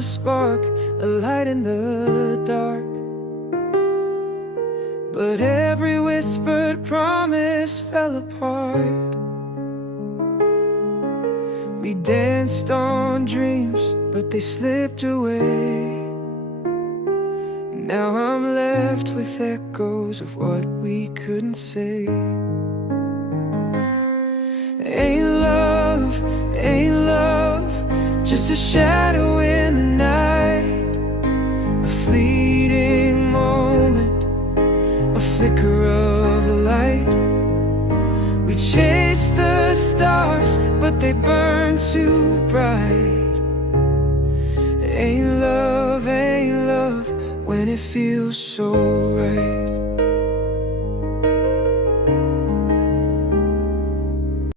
a spark, a light in the dark. But every whispered promise fell apart. We danced on dreams, but they slipped away. Now I'm left with echoes of what we couldn't say. Ain't love, just a shadow in the night, a fleeting moment, a flicker of a light. We chased the stars, but they burned too bright. Ain't love when it feels so right.